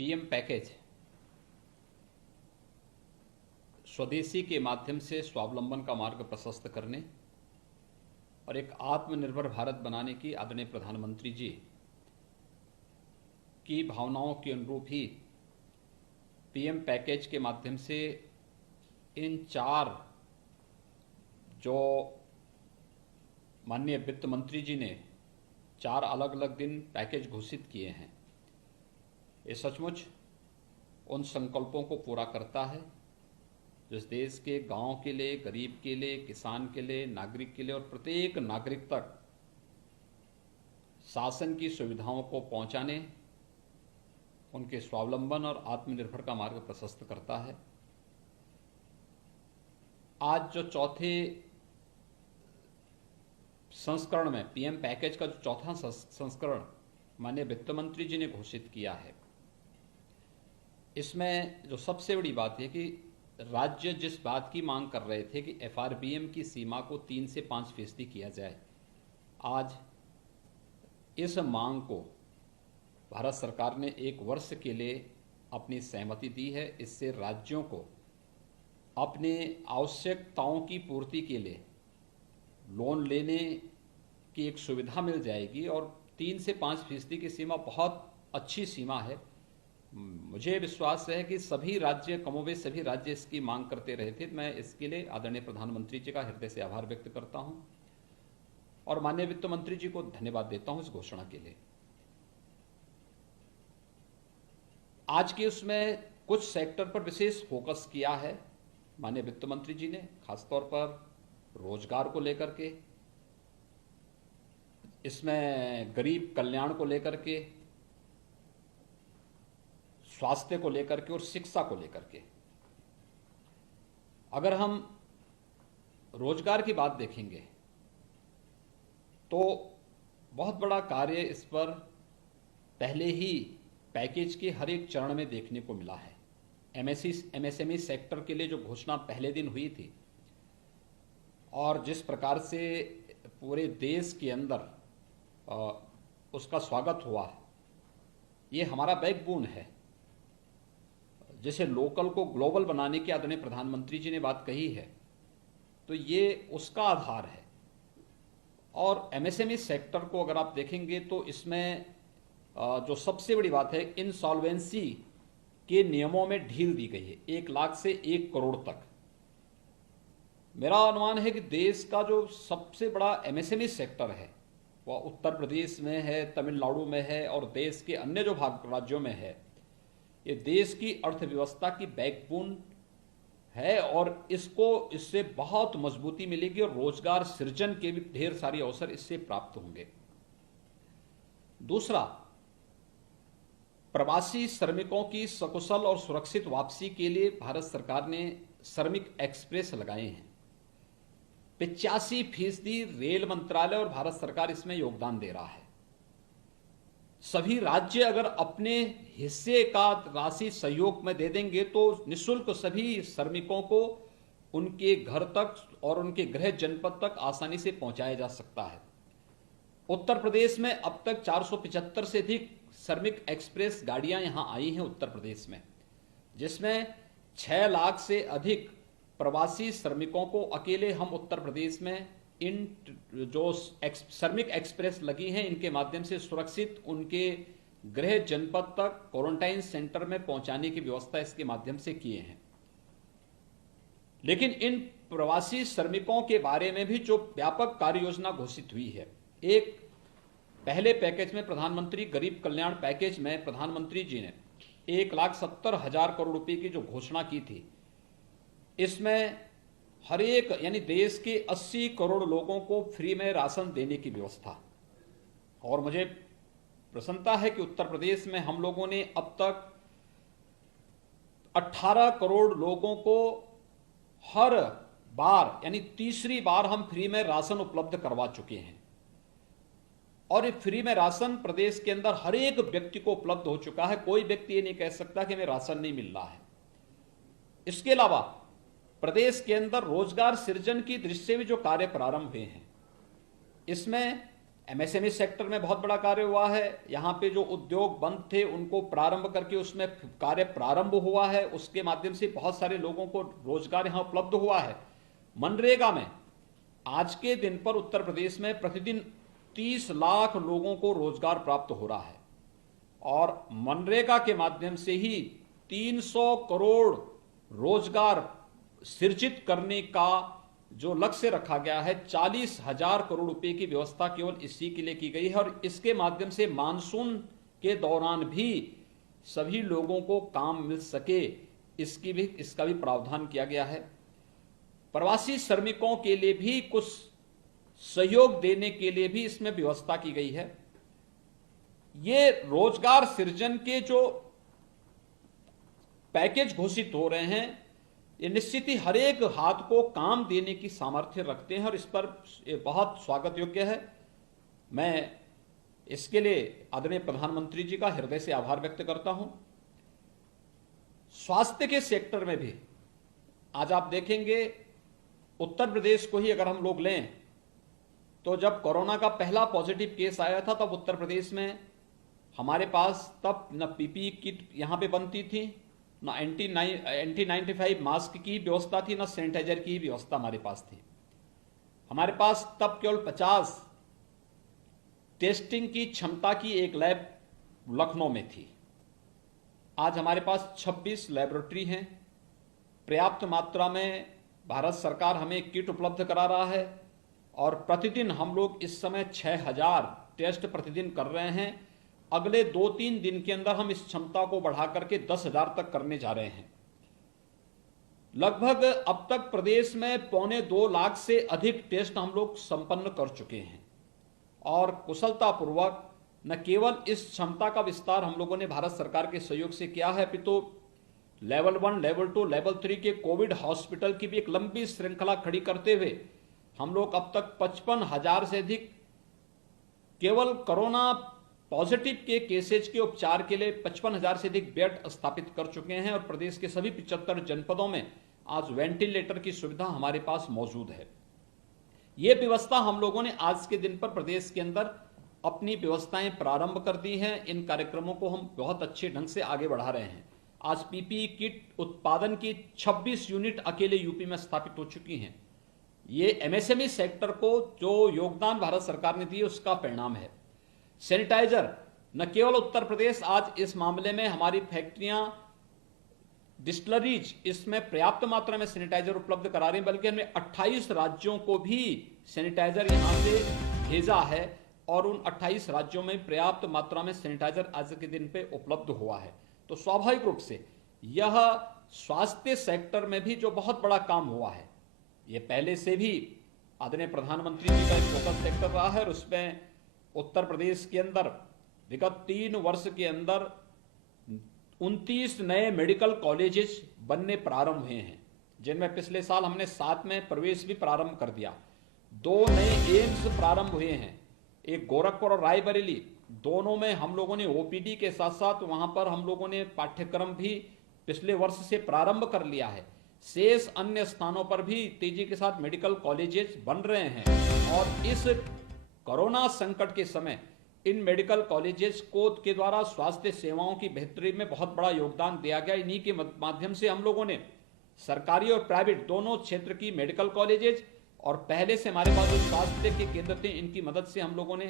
PM package स्वदेशी के माध्यम से स्वावलंबन का मार्ग प्रशस्त करने और एक आत्मनिर्भर भारत बनाने की आदरणीय प्रधानमंत्री जी की भावनाओं के अनुरूप ही पीएम पैकेज के माध्यम से इन 4 जो माननीय वित्त मंत्री जी ने 4 अलग अलग दिन पैकेज घोषित किए हैं, ये सचमुच उन संकल्पों को पूरा करता है जो इस देश के गांव के लिए, गरीब के लिए, किसान के लिए, नागरिक के लिए और प्रत्येक नागरिक तक शासन की सुविधाओं को पहुंचाने, उनके स्वावलंबन और आत्मनिर्भर का मार्ग प्रशस्त करता है। आज जो चौथे संस्करण में पीएम पैकेज का जो चौथा संस्करण माननीय वित्त मंत्री जी ने घोषित किया है, इसमें जो सबसे बड़ी बात है कि राज्य जिस बात की मांग कर रहे थे कि एफआरबीएम की सीमा को 3 से 5% किया जाए, आज इस मांग को भारत सरकार ने 1 वर्ष के लिए अपनी सहमति दी है। इससे राज्यों को अपने आवश्यकताओं की पूर्ति के लिए लोन लेने की एक सुविधा मिल जाएगी और 3 से 5% की सीमा बहुत अच्छी सीमा है। मुझे विश्वास है कि सभी राज्य, कमोबेश सभी राज्य इसकी मांग करते रहे थे। मैं इसके लिए आदरणीय प्रधानमंत्री जी का हृदय से आभार व्यक्त करता हूं और माननीय वित्त मंत्री जी को धन्यवाद देता हूं इस घोषणा के लिए। आज के उसमें कुछ सेक्टर पर विशेष फोकस किया है माननीय वित्त मंत्री जी ने, खासतौर पर रोजगार को लेकर के, इसमें गरीब कल्याण को लेकर के, स्वास्थ्य को लेकर के और शिक्षा को लेकर के। अगर हम रोजगार की बात देखेंगे तो बहुत बड़ा कार्य इस पर पहले ही पैकेज के हर एक चरण में देखने को मिला है। एमएसएमई सेक्टर के लिए जो घोषणा पहले दिन हुई थी और जिस प्रकार से पूरे देश के अंदर उसका स्वागत हुआ, ये हमारा बैकबोन है। जैसे लोकल को ग्लोबल बनाने की आदरणीय प्रधानमंत्री जी ने बात कही है, तो ये उसका आधार है। और एमएसएमई सेक्टर को अगर आप देखेंगे तो इसमें जो सबसे बड़ी बात है, इंसॉल्वेंसी के नियमों में ढील दी गई है 1 लाख से 1 करोड़ तक। मेरा अनुमान है कि देश का जो सबसे बड़ा एमएसएमई सेक्टर है वह उत्तर प्रदेश में है, तमिलनाडु में है और देश के अन्य जो राज्यों में है। ये देश की अर्थव्यवस्था की बैकबोन है और इससे बहुत मजबूती मिलेगी और रोजगार सृजन के भी ढेर सारे अवसर इससे प्राप्त होंगे। दूसरा, प्रवासी श्रमिकों की सकुशल और सुरक्षित वापसी के लिए भारत सरकार ने श्रमिक एक्सप्रेस लगाए हैं। 85% रेल मंत्रालय और भारत सरकार इसमें योगदान दे रहा है। सभी राज्य अगर अपने हिस्से का राशि सहयोग में दे देंगे तो निःशुल्क सभी श्रमिकों को उनके घर तक और उनके गृह जनपद तक आसानी से पहुंचाया जा सकता है। उत्तर प्रदेश में अब तक 475 से अधिक श्रमिक एक्सप्रेस गाड़ियां यहां आई हैं उत्तर प्रदेश में, जिसमें 6 लाख से अधिक प्रवासी श्रमिकों को अकेले हम उत्तर प्रदेश में इन जो श्रमिक एक्सप्रेस लगी हैं इनके माध्यम से सुरक्षित उनके गृह जनपद तक क्वारंटाइन सेंटर में पहुंचाने की व्यवस्था इसके माध्यम से किए हैं। लेकिन इन प्रवासी श्रमिकों के बारे में भी जो व्यापक कार्य योजना घोषित हुई है, एक पहले पैकेज में प्रधानमंत्री गरीब कल्याण पैकेज में प्रधानमंत्री जी ने 1,70,000 करोड़ रुपए की जो घोषणा की थी, इसमें हर एक यानी देश के 80 करोड़ लोगों को फ्री में राशन देने की व्यवस्था। और मुझे प्रसन्नता है कि उत्तर प्रदेश में हम लोगों ने अब तक 18 करोड़ लोगों को हर बार यानी तीसरी बार हम फ्री में राशन उपलब्ध करवा चुके हैं। और ये फ्री में राशन प्रदेश के अंदर हर एक व्यक्ति को उपलब्ध हो चुका है। कोई व्यक्ति ये नहीं कह सकता कि हमें राशन नहीं मिल रहा है। इसके अलावा प्रदेश के अंदर रोजगार सृजन की दृष्टि से भी जो कार्य प्रारंभ हुए हैं, इसमें एमएसएमई सेक्टर में बहुत बड़ा कार्य हुआ है। यहाँ पे जो उद्योग बंद थे उनको प्रारंभ करके उसमें कार्य प्रारंभ हुआ है, उसके माध्यम से बहुत सारे लोगों को रोजगार यहाँ उपलब्ध हुआ है। मनरेगा में आज के दिन पर उत्तर प्रदेश में प्रतिदिन 30 लाख लोगों को रोजगार प्राप्त हो रहा है और मनरेगा के माध्यम से ही 300 करोड़ रोजगार सृजित करने का जो लक्ष्य रखा गया है, 40,000 करोड़ रुपए की व्यवस्था केवल इसी के लिए की गई है और इसके माध्यम से मानसून के दौरान भी सभी लोगों को काम मिल सके इसका भी प्रावधान किया गया है। प्रवासी श्रमिकों के लिए भी कुछ सहयोग देने के लिए भी इसमें व्यवस्था की गई है। ये रोजगार सृजन के जो पैकेज घोषित हो रहे हैं, ये निश्चित ही हर एक हाथ को काम देने की सामर्थ्य रखते हैं और इस पर बहुत स्वागत योग्य है। मैं इसके लिए आदरणीय प्रधानमंत्री जी का हृदय से आभार व्यक्त करता हूं। स्वास्थ्य के सेक्टर में भी आज आप देखेंगे, उत्तर प्रदेश को ही अगर हम लोग लें तो जब कोरोना का पहला पॉजिटिव केस आया था तब उत्तर प्रदेश में हमारे पास तब न पीपीई किट यहां पे बनती थी, ना N95 मास्क की व्यवस्था थी, ना सैनिटाइजर की व्यवस्था हमारे पास थी। हमारे पास तब केवल 50 टेस्टिंग की क्षमता की एक लैब लखनऊ में थी। आज हमारे पास 26 लैबोरेटरी हैं। पर्याप्त मात्रा में भारत सरकार हमें किट उपलब्ध करा रहा है और प्रतिदिन हम लोग इस समय 6,000 टेस्ट प्रतिदिन कर रहे हैं। अगले 2-3 दिन के अंदर हम इस क्षमता को बढ़ा करके 10,000 तक करने जा रहे हैं। लगभग अब तक प्रदेश में 2.25 लाख से अधिक टेस्ट हम लोग संपन्न कर चुके हैं और कुशलतापूर्वक न केवल इस क्षमता का विस्तार हम लोगों ने भारत सरकार के सहयोग से किया है, अपितु लेवल 1, लेवल 2, लेवल 3 के कोविड हॉस्पिटल की भी एक लंबी श्रृंखला खड़ी करते हुए हम लोग अब तक 55,000 से अधिक केवल कोरोना पॉजिटिव के केसेज के उपचार के लिए 55,000 से अधिक बेड स्थापित कर चुके हैं और प्रदेश के सभी 75 जनपदों में आज वेंटिलेटर की सुविधा हमारे पास मौजूद है। ये व्यवस्था हम लोगों ने आज के दिन पर प्रदेश के अंदर अपनी व्यवस्थाएं प्रारंभ कर दी हैं। इन कार्यक्रमों को हम बहुत अच्छे ढंग से आगे बढ़ा रहे हैं। आज पीपीई किट उत्पादन की 26 यूनिट अकेले यूपी में स्थापित हो चुकी हैं। ये एमएसएमई सेक्टर को जो योगदान भारत सरकार ने दिए उसका परिणाम है। सैनिटाइजर न केवल उत्तर प्रदेश आज इस मामले में हमारी फैक्ट्रियां, डिस्टिलरीज इसमें पर्याप्त मात्रा में सैनिटाइजर उपलब्ध करा रही हैं, बल्कि हमने 28 राज्यों को भी सैनिटाइजर यहां से भेजा है और उन 28 राज्यों में पर्याप्त मात्रा में सैनिटाइजर आज के दिन पे उपलब्ध हुआ है। तो स्वाभाविक रूप से यह स्वास्थ्य सेक्टर में भी जो बहुत बड़ा काम हुआ है, ये पहले से भी आदरणीय प्रधानमंत्री जी का एक फोकस सेक्टर रहा है और उसमें उत्तर प्रदेश के अंदर विगत 3 वर्ष के अंदर 29 नए मेडिकल कॉलेजेस बनने प्रारंभ हुए हैं, जिनमें पिछले साल हमने 7 में प्रवेश भी प्रारंभ कर दिया। 2 नए एम्स प्रारंभ हुए हैं, एक गोरखपुर और रायबरेली, दोनों में हम लोगों ने ओपीडी के साथ साथ वहां पर हम लोगों ने पाठ्यक्रम भी पिछले वर्ष से प्रारंभ कर लिया है। शेष अन्य स्थानों पर भी तेजी के साथ मेडिकल कॉलेजेस बन रहे हैं और इस कोरोना संकट के समय इन मेडिकल कॉलेजेस को के द्वारा स्वास्थ्य सेवाओं की बेहतरी में बहुत बड़ा योगदान दिया गया। इन्हीं के माध्यम से हम लोगों ने सरकारी और प्राइवेट दोनों क्षेत्र की मेडिकल कॉलेजेस और पहले से हमारे पास जो स्वास्थ्य के केंद्र थे, इनकी मदद से हम लोगों ने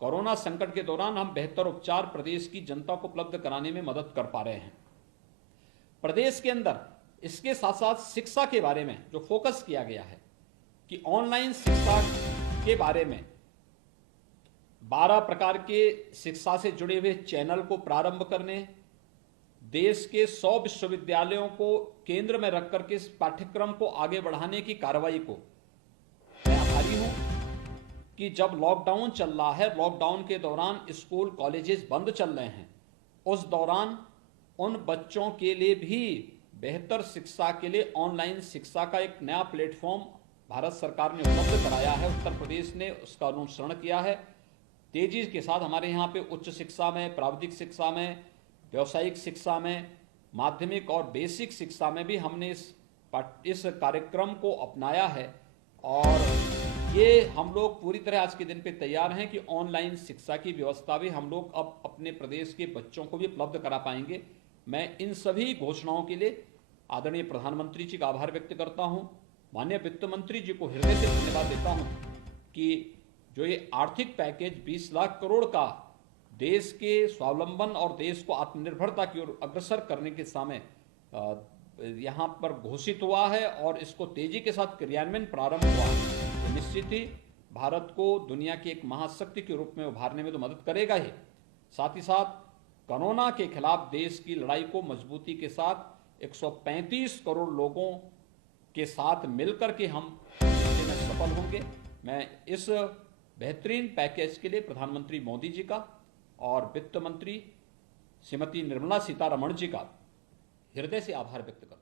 कोरोना संकट के दौरान हम बेहतर उपचार प्रदेश की जनता को उपलब्ध कराने में मदद कर पा रहे हैं। प्रदेश के अंदर इसके साथ साथ शिक्षा के बारे में जो फोकस किया गया है कि ऑनलाइन शिक्षा के बारे में 12 प्रकार के शिक्षा से जुड़े हुए चैनल को प्रारंभ करने, देश के 100 विश्वविद्यालयों को केंद्र में रख करके इस पाठ्यक्रम को आगे बढ़ाने की कार्रवाई को मैं आभारी हूं कि जब लॉकडाउन चल रहा है, लॉकडाउन के दौरान स्कूल कॉलेजेस बंद चल रहे हैं, उस दौरान उन बच्चों के लिए भी बेहतर शिक्षा के लिए ऑनलाइन शिक्षा का एक नया प्लेटफॉर्म भारत सरकार ने उपलब्ध कराया है। उत्तर प्रदेश ने उसका अनुसरण किया है। तेजी के साथ हमारे यहाँ पे उच्च शिक्षा में, प्राविधिक शिक्षा में, व्यावसायिक शिक्षा में, माध्यमिक और बेसिक शिक्षा में भी हमने इस कार्यक्रम को अपनाया है और ये हम लोग पूरी तरह आज के दिन पे तैयार हैं कि ऑनलाइन शिक्षा की व्यवस्था भी हम लोग अब अपने प्रदेश के बच्चों को भी उपलब्ध करा पाएंगे। मैं इन सभी घोषणाओं के लिए आदरणीय प्रधानमंत्री जी का आभार व्यक्त करता हूं, माननीय वित्त मंत्री जी को हृदय से धन्यवाद देता हूं कि जो ये आर्थिक पैकेज 20 लाख करोड़ का देश के स्वावलंबन और देश को आत्मनिर्भरता की ओर अग्रसर करने के समय यहाँ पर घोषित हुआ है और इसको तेजी के साथ क्रियान्वयन प्रारंभ हुआ है, तो निश्चित ही भारत को दुनिया की एक महाशक्ति के रूप में उभारने में तो मदद करेगा ही, साथ ही साथ कोरोना के खिलाफ देश की लड़ाई को मजबूती के साथ 135 करोड़ लोगों के साथ मिलकर के हम में सफल होंगे। मैं इस बेहतरीन पैकेज के लिए प्रधानमंत्री मोदी जी का और वित्त मंत्री श्रीमती निर्मला सीतारमण जी का हृदय से आभार व्यक्त करता हूं।